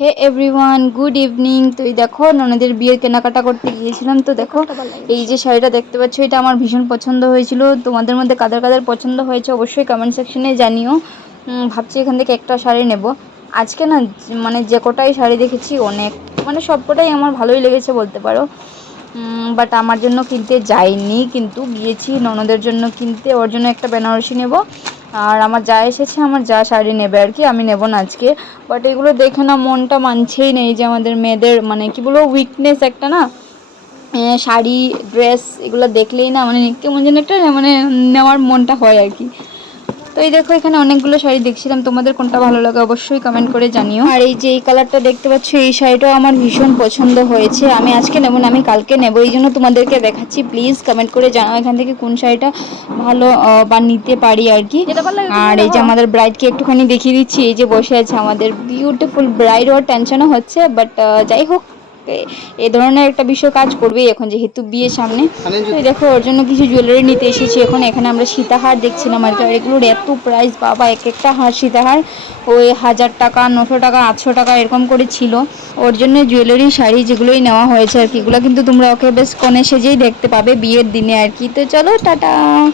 হে everyone, good evening. তো এই দেখো, ননদের বিয়ের কেনাকাটা করতে গিয়েছিলাম। তো দেখো, এই যে শাড়িটা দেখতে পাচ্ছ, এটা আমার ভীষণ পছন্দ হয়েছিল। তোমাদের মধ্যে কাদের কাদের পছন্দ হয়েছে অবশ্যই কমেন্ট সেকশনে জানিও। ভাবছি এখান থেকে একটা শাড়ি নেব। আজকে না মানে যে কটাই শাড়ি দেখেছি, অনেক মানে সব কটাই আমার ভালোই লেগেছে বলতে পারো। বাট আমার জন্য কিনতে যাইনি, কিন্তু গিয়েছি ননদের জন্য কিনতে। ওর জন্য একটা বেনারসি নেব। আর আমার যা এসেছে, আমার যা শাড়ি নেবে আর কি, আমি নেব না আজকে। বাট এগুলো দেখে না মনটা মানছেই নেই যে আমাদের মেয়েদের মানে কি বলব উইকনেস একটা না। শাড়ি ড্রেস এগুলো দেখলেই না মানে কেমন যেন একটা মানে নেওয়ার মনটা হয় আর কি। এই দেখো এখানে অনেকগুলো শাড়ি দেখছিলাম। তোমাদের কোনটা ভালো লাগে অবশ্যই কমেন্ট করে জানিও। আর এই যে এই কালারটা দেখতে পাচ্ছ এই শাড়িটাও আমার ভীষণ পছন্দ হয়েছে। আমি আজকে নেব না আমি কালকে নেব। এই জন্য তোমাদেরকে দেখাচ্ছি। প্লিজ কমেন্ট করে জানাও এখান থেকে কোন শাড়িটা ভালো বা নিতে পারি আর কি। আর এই যে আমাদের ব্রাইডকে একটুখানি দেখিয়ে দিচ্ছি। এই যে বসে আছে আমাদের। বিউটিফুল ব্রাইড ওর টেনশনও হচ্ছে বাট যাই হোক। এ- এই ধরনের একটা বিষয় কাজ করবেই এখন যেহেতু বিয়ে সামনে। তো দেখো ওর জন্য কিছু জুয়েলারি নিতে এসেছি। এখন এখানে আমরা সীতাহার দেখছিলাম আর কি। আর এগুলোর এত প্রাইস বাবা এক একটা হার সীতাহার। ওই হাজার টাকা নশো টাকা আটশো টাকা এরকম করে ছিল। ওর জন্য জুয়েলারি শাড়ি যেগুলোই নেওয়া হয়েছে আর কি এগুলো কিন্তু তোমরা ওকে বেশ কনে সেজেই দেখতে পাবে বিয়ের দিনে আর কি। তো চলো টাটা!